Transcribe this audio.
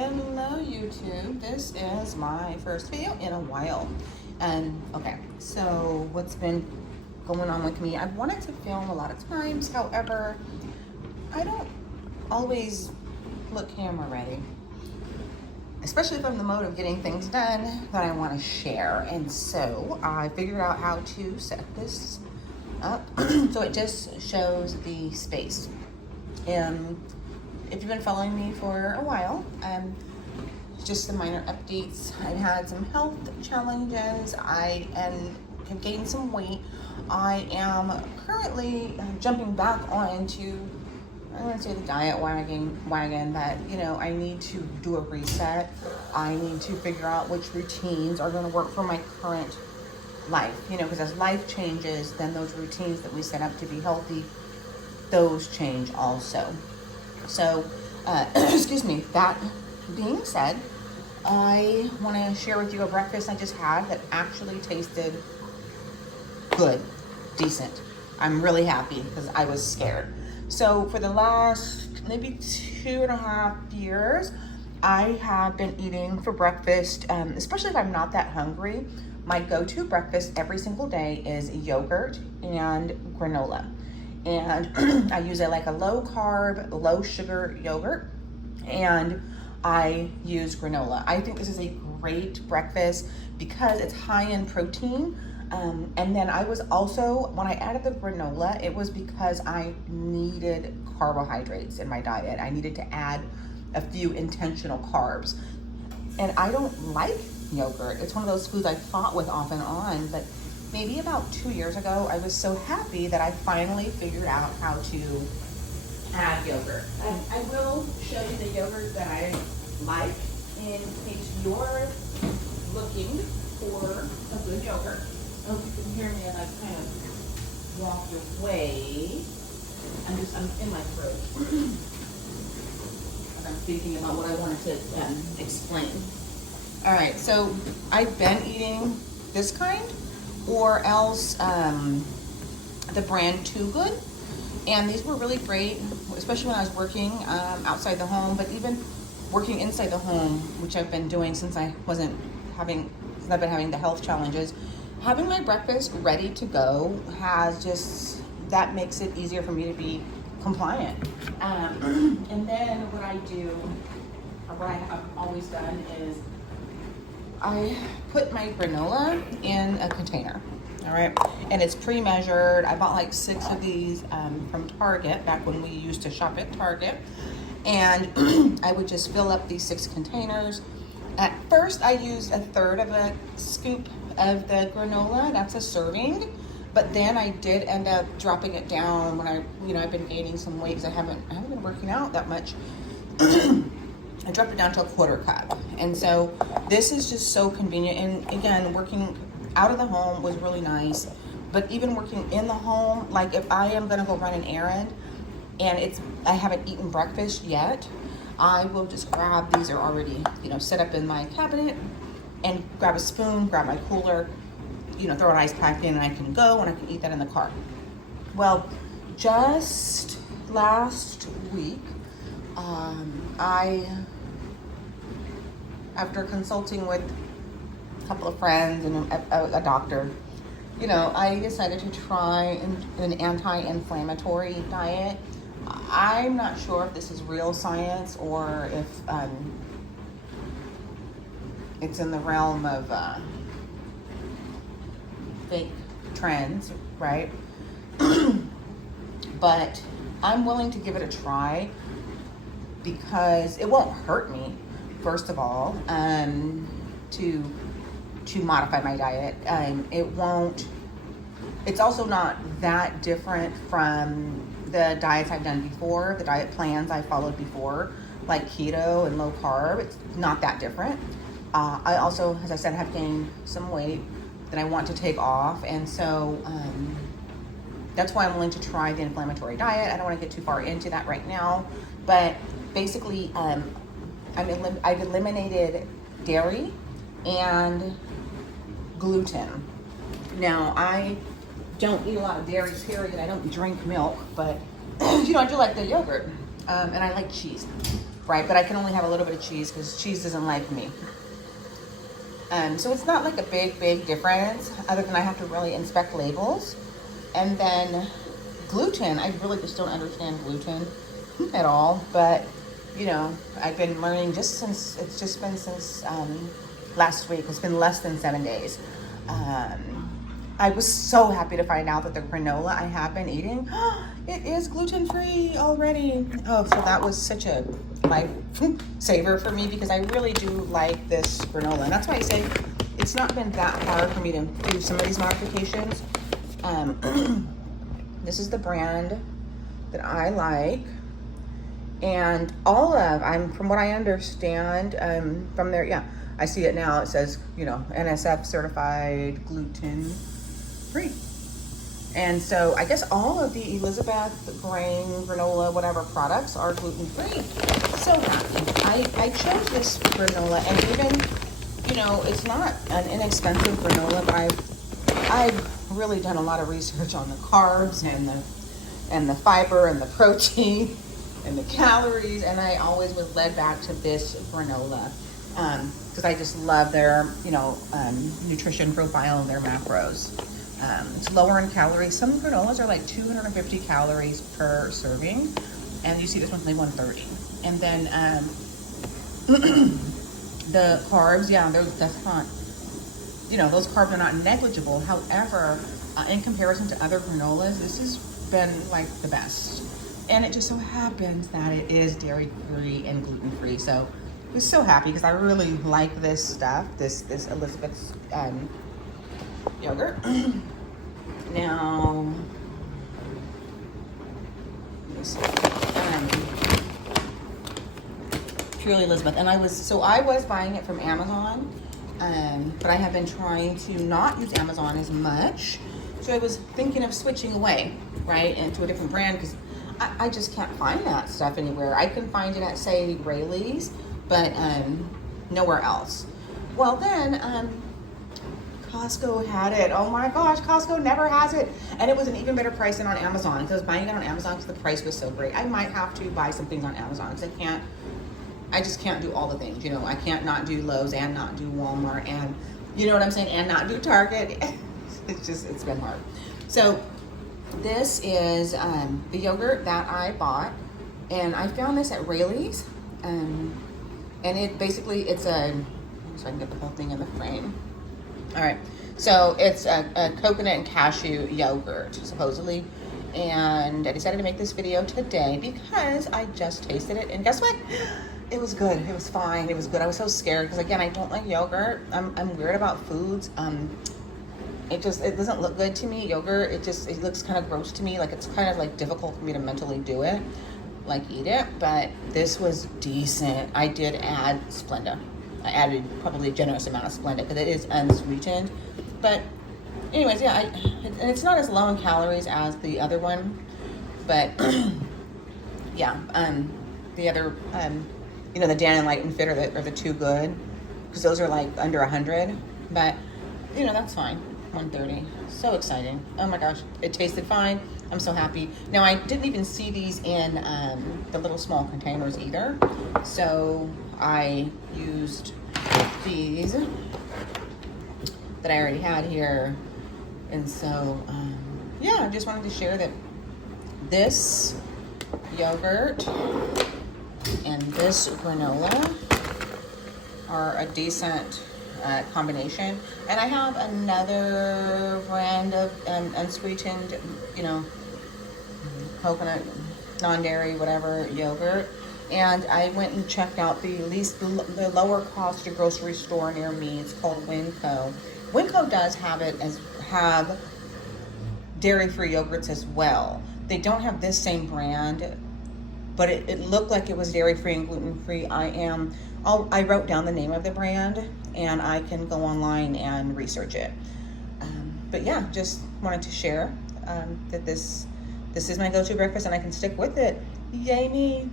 Hello YouTube, this is my first video in a while. And okay, so what's been going on with me? I've wanted to film a lot of times, however, I don't always look camera ready. Especially if I'm in the mode of getting things done that I want to share. And so I figured out how to set this up so it just shows the space. And if you've been following me for a while, just some minor updates. I've had some health challenges. I have gained some weight. I am currently jumping back onto, I want to say the diet wagon, but you know, I need to do a reset. I need to figure out which routines are going to work for my current life, you know, because as life changes, then those routines that we set up to be healthy, those change also. So, excuse me, that being said, I want to share with you a breakfast I just had that actually tasted good, decent. I'm really happy because I was scared. So for the last maybe 2.5 years, I have been eating for breakfast, especially if I'm not that hungry. My go-to breakfast every single day is yogurt and granola. And I use a low carb, low sugar yogurt, and I use granola. I think this is a great breakfast because it's high in protein. And then I was also, when I added the granola, it was because I needed carbohydrates in my diet. I needed to add a few intentional carbs. And I don't like yogurt. It's one of those foods I fought with off and on, but maybe about 2 years ago, I was so happy that I finally figured out how to add yogurt. I will show you the yogurt that I like in case you're looking for a good yogurt. Oh, you can hear me as I kind of walk away. I'm in my throat. I'm thinking about what I wanted to explain. All right, so I've been eating this kind, or else the brand Too Good, and these were really great, especially when I was working outside the home, but even working inside the home, which I've been doing since I've been having the health challenges. Having my breakfast ready to go that makes it easier for me to be compliant. And then what I do, or what I have always done, is I put my granola in a container, all right? And it's pre-measured. I bought like 6 of these from Target, back when we used to shop at Target. And I would just fill up these 6 containers. At first, I used 1/3 of a scoop of the granola. That's a serving. But then I did end up dropping it down when I've been gaining some weight because I haven't been working out that much. I dropped it down to 1/4 cup. And so this is just so convenient. And again, working out of the home was really nice. But even working in the home, like if I am gonna go run an errand and I haven't eaten breakfast yet, I will just grab, these are already, set up in my cabinet, and grab a spoon, grab my cooler, throw an ice pack in, and I can go and I can eat that in the car. Well, just last week, after consulting with a couple of friends and a doctor, I decided to try an anti-inflammatory diet. I'm not sure if this is real science or if it's in the realm of fake trends, right? But I'm willing to give it a try because it won't hurt me, first of all, to modify my diet. It's also not that different from the diets I've done before, the diet plans I followed before, like keto and low carb. It's not that different. I also, as I said, have gained some weight that I want to take off, and so that's why I'm willing to try the inflammatory diet. I don't want to get too far into that right now, but basically, I've eliminated dairy and gluten. Now, I don't eat a lot of dairy, period. I don't drink milk, but I do like the yogurt, and I like cheese. right? But I can only have a little bit of cheese because cheese doesn't like me. So it's not like a big difference, other than I have to really inspect labels. And then gluten, I really just don't understand gluten at all. But, you know, I've been learning just since, it's just been since last week. It's been less than 7 days. I was so happy to find out that the granola I have been eating, it is gluten-free already. Oh, so that was such a lifesaver for me, because I really do like this granola. And that's why I say it's not been that hard for me to do some of these modifications. This is the brand that I like. And from what I understand, from there, yeah, I see it now. It says, you know, NSF certified gluten free. And so I guess all of the Elizabeth grain, granola, whatever products are gluten free. So happy. I chose this granola, and even, you know, it's not an inexpensive granola, but I've really done a lot of research on the carbs and the fiber and the protein and the calories, and I always was led back to this granola because I just love their, you know, nutrition profile and their macros. It's lower in calories. Some granolas are like 250 calories per serving, and you see this one's only 130. And then the carbs, yeah, that's not, you know, those carbs are not negligible. However, in comparison to other granolas, this has been like the best. And it just so happens that it is dairy-free and gluten-free. So I was so happy because I really like this stuff, this Elizabeth's yogurt. Now, let me see. Purely Elizabeth. And I was buying it from Amazon, but I have been trying to not use Amazon as much. So I was thinking of switching away, right, into a different brand, because I just can't find that stuff anywhere. I can find it at, say, Rayleigh's, but nowhere else. Well, then Costco had it. Oh my gosh, Costco never has it. And it was an even better price than on Amazon, because I was buying it on Amazon because the price was so great. I might have to buy some things on Amazon because I just can't do all the things. You know, I can't not do Lowe's and not do Walmart and, you know what I'm saying, and not do Target. It's been hard. So this is the yogurt that I bought, and I found this at Rayleigh's, and it basically, it's so I can get the whole thing in the frame. All right, so it's a coconut and cashew yogurt, supposedly, and I decided to make this video today because I just tasted it, and guess what? It was good. It was fine. It was good. I was so scared because, again, I don't like yogurt. I'm weird about foods. It doesn't look good to me, yogurt. It looks kind of gross to me. Like, it's kind of like difficult for me to mentally do it, like eat it. But this was decent. I did add Splenda. I added probably a generous amount of Splenda because it is unsweetened. But anyways, yeah, and it's not as low in calories as the other one. But yeah, the other, you know, the Dan and Light and Fit are the two good, because those are like under 100. But you know, that's fine. 130. So exciting. Oh my gosh, it tasted fine. I'm so happy. Now, I didn't even see these in the little small containers either, so I used these that I already had here. And so yeah, I just wanted to share that this yogurt and this granola are a decent combination. And I have another brand of unsweetened, you know, coconut, non-dairy, whatever yogurt. And I went and checked out the lower cost grocery store near me. It's called Winco. Winco does have dairy-free yogurts as well. They don't have this same brand, but it looked like it was dairy-free and gluten-free. I wrote down the name of the brand, and I can go online and research it. But yeah, just wanted to share that this is my go-to breakfast, and I can stick with it. Yay me.